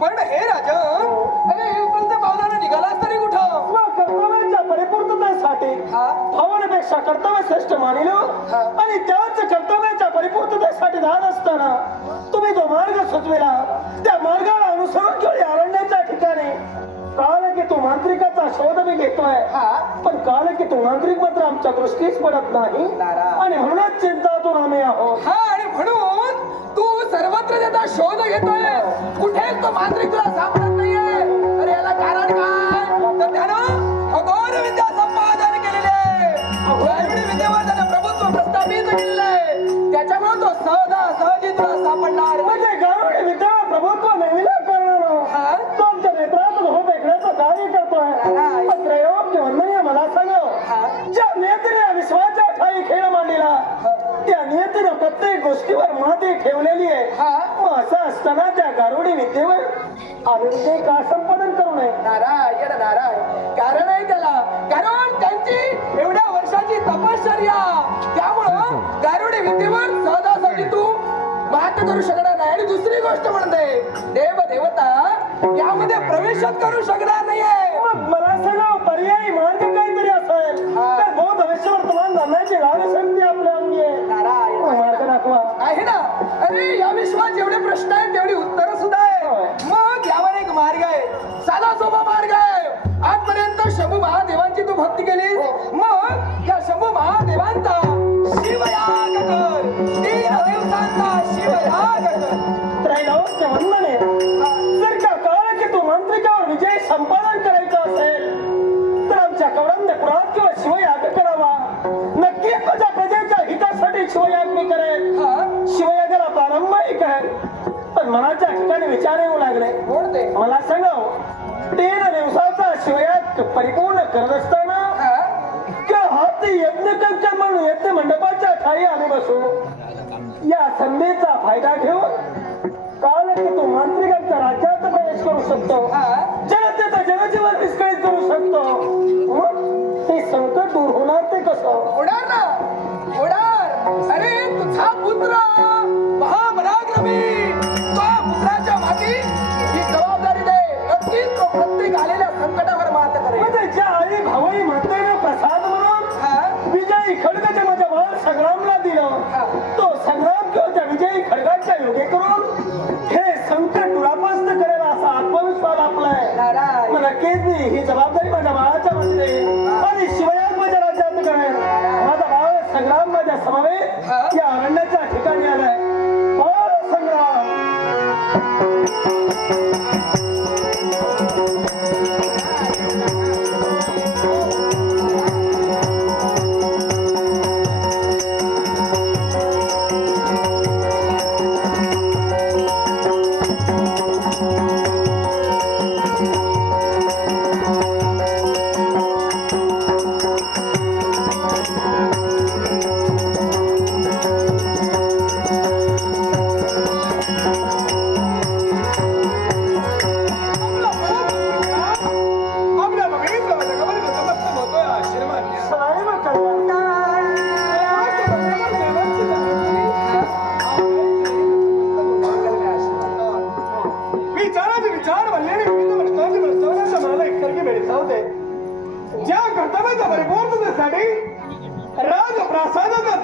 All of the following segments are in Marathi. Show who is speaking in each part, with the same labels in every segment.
Speaker 1: पण हे राजा अरे त्या पावलानं निघालास तरी कुठं?
Speaker 2: कर्तव्याच्या परिपूर्ततेसाठी भावनेपेक्षा कर्तव्य श्रेष्ठ मानिलो. आणि त्याच कर्तव्याच्या परिपूर्ततेसाठी जात असताना तुम्ही जो मार्ग सुचविला त्या मार्गाला अनुसरून केवळ अरण्याच्या ठिकाणी काल की तो मांत्रिकाचा शोध मी घेतोय.
Speaker 1: हा?
Speaker 2: पण काल की तो मांत्रिक मात्र आमच्या दृष्टीस पडत नाही. आणि म्हणूनच चिंतातून आम्ही आहोत.
Speaker 1: हा सर्वत्र त्याचा शोध घेतोय कुठेच तो मांत्रिक तुला सापडत नाहीये. अरे याला कारण काय? तर त्यानं अगोर विद्या संपादन केलेले द्राविड विद्येवर त्यानं प्रभुत्व प्रस्थापित केलेलं आहे. त्याच्यामुळे तो सहजा सहजी तुला सापडणार.
Speaker 2: म्हणजे गारुडी विद्या प्रभुत्व नेहमीला करणार.
Speaker 1: हा?
Speaker 2: तो आमच्या नेत्रात हो वेगळ्याचं कार्य करतोय. वंदनीय मला सांग. ज्या नियतीने विश्वाच्या ठाई खेळ मांडलेला त्या नियतीनं प्रत्येक गोष्टीवर माती ठेवलेली आहे.
Speaker 1: हा.
Speaker 2: मग असं असताना त्या गारुडी विद्येवर आम्ही ते का संपादन करू नये?
Speaker 1: नारायण नारायण कारण आहे त्याला. कारण त्यांची एवढ्या वर्षाची तपश्चर्या. त्यामुळं गारुडी विद्येवर सहजासहजी तू मात करू शकणार नाही. आणि दुसरी गोष्ट म्हणते देव देवता यामध्ये प्रवेशच करू शकणार नाहीये.
Speaker 2: मग मला सांगा पर्यायी मार्ग
Speaker 1: शिवयाग कर
Speaker 2: त्रैलोक्य जर का की मांत्रिकावर विजय संपादन करायचा असेल तर आमच्या किंवा शिवयाग करावा माझ्या प्रजेच्या हितासाठी शिवयाग मी शिवयागाला प्रारंभही पण मनाच्या ठिकाणी विचार येऊ लागले मला सांगाव तीन दिवसाचा शिवयाग परिपूर्ण करत असताना त्या हाती यज्ञ कंकण म्हणून यज्ञ मंडपाच्या ठाई आम्ही बसू. या संधीचा फायदा घेऊन काल की तो मांत्रिकांच्या राज्यात प्रवेश करू शकतो. संग्रामला दिलं. तो संग्राम किंवा त्या विजयी खडगाच्या योगे करून हे संकट दुरापस्त करेल असा आत्मविश्वास आपला आहे मग नक्कीच मी ही जबाबदारी माझ्या बाळाच्या मध्ये आणि शिवयाग माझ्या राज्यात करेन माझा बाळ संग्राम माझ्या समवेत या अरण्याच्या ठिकाणी आलाय.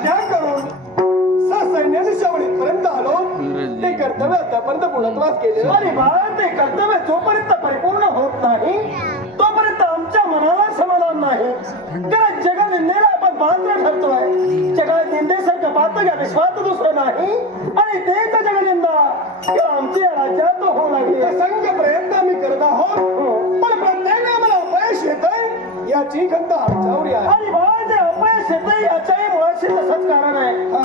Speaker 2: त्याग करून ससैन्याने शावणीपर्यंत आलो. ते कर्तव्य आतापर्यंत पूर्णत्वास केले. आणि बाळा ते कर्तव्य जोपर्यंत परिपूर्ण होत नाही तोपर्यंत आमच्या मनाला समाधान नाही. कारण जगा निंदेला आपण पात्र ठरतोय. जगा निंदेसारखं पात्र या विश्वात दुसरं नाही. आणि तेच जगनिंदा. किंवा आमच्या राज्यात होऊ लागली. असंख्य प्रयत्न आम्ही करत आहोत. पण प्रत्येक आम्हाला अपयश येतंय
Speaker 3: याची खंत आमच्यावर आहे.
Speaker 2: आणि बाळाचे अपयश येते याच्याही मुळाशी तसंच कारण आहे.
Speaker 3: हा,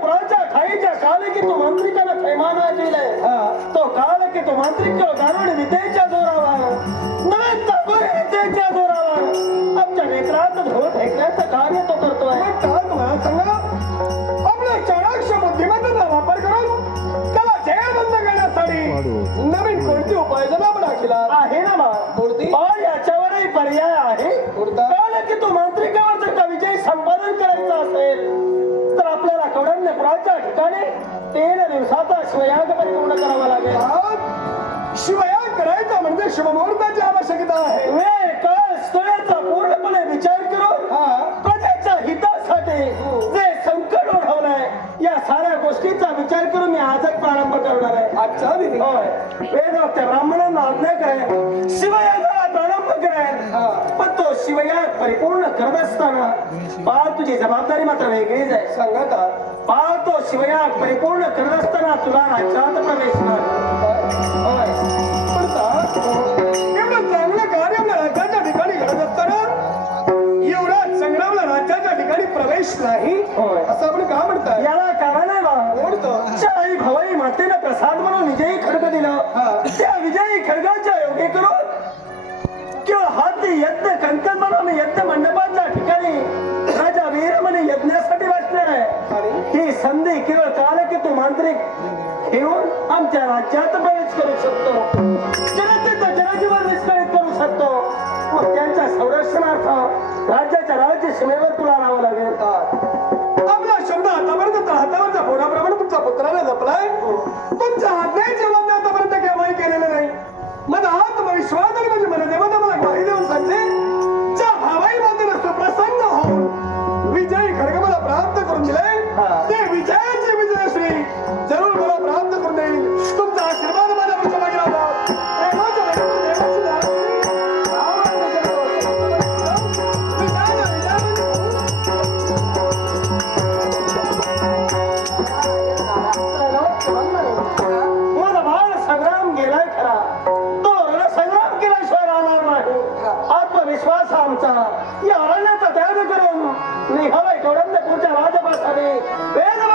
Speaker 2: पुराच्या काल की तो मांत्रिकानं थैमाना दिलंय
Speaker 3: हा.
Speaker 2: तो काल की तो मांत्रिक गारुड विद्येच्या जोरावर. नवे चाकोरी विद्येच्या जोरावर. आमच्या नेत्रात धोर फेकण्याचं कार्य तो करतोय.
Speaker 3: मग काय मला सांगा? आपल्या चाणाक्ष बुद्धिमत्तेचा वापर करून त्याला जेल बंद करण्यासाठी नवीन कोणती उपाययोजना आपण आखिला
Speaker 2: आहे ना बा.
Speaker 3: कोणती?
Speaker 2: याच्यावरही पर्याय आहे.
Speaker 3: कोणता?
Speaker 2: की तो मांत्रिकावर जर का विजय संपादन करायचा असेल तर आपल्याला कवडंदे पुराच्या ठिकाणी तीन दिवसाचा शिवयाग परिपूर्ण करावा लागेल.
Speaker 3: शिवयाग करायचा म्हणजे शुभमुहूर्ताची आवश्यकता आहे.
Speaker 2: वेळ काळ स्थळाचा पूर्णपणे विचार करून
Speaker 3: हा.
Speaker 2: प्रजेच्या हितासाठी जे संकट ओढवलंय या साऱ्या गोष्टीचा विचार करून मी आजच प्रारंभ करणार आहे.
Speaker 3: आजच्या
Speaker 2: ब्राह्मणांना आज्ञा करेन शिवयागाला प्रारंभ करेन
Speaker 3: हा.
Speaker 2: शिवयाग परिपूर्ण करत असताना बाळ तुझी जबाबदारी मात्र वेगळीच आहे.
Speaker 3: सांगा का
Speaker 2: तो शिवयाग परिपूर्ण करत असताना तुला राज्यात प्रवेश नाही होय.
Speaker 3: पण का? एवढं चांगलं कार्य आपल्या राज्याच्या ठिकाणी घडत असताना एवढा संग्रामला राज्याच्या ठिकाणी प्रवेश नाही. असं आपण का
Speaker 2: याला कारण आहे बा.
Speaker 3: कोणतं
Speaker 2: आई भवाई मातेनं प्रसाद म्हणून विजयी खडग
Speaker 3: हा.
Speaker 2: दिलं त्या विजयी खडगाच्या योगे करून कंकण यज्ञ मंडपाच्या ठिकाणी राजा वीरमणी यज्ञासाठी बसले आहे. ही संधी केवळ काल की तो मांत्रिक घेऊन आमच्या राज्यात प्रवेश करू शकतो. जनतेचं जनजीवन विस्कळीत करू शकतो. मग त्यांच्या संरक्षणार्थ राज्याच्या राज्य सीमेवर माझा बाळ संग्राम गेलाय खरा. तो संग्राम केल्याशिवाय राहणार नाही. आत्मविश्वास आमचा. या अरण्याचा त्याग करून निघालाय कौरंदपूरच्या राजपाठाने वेद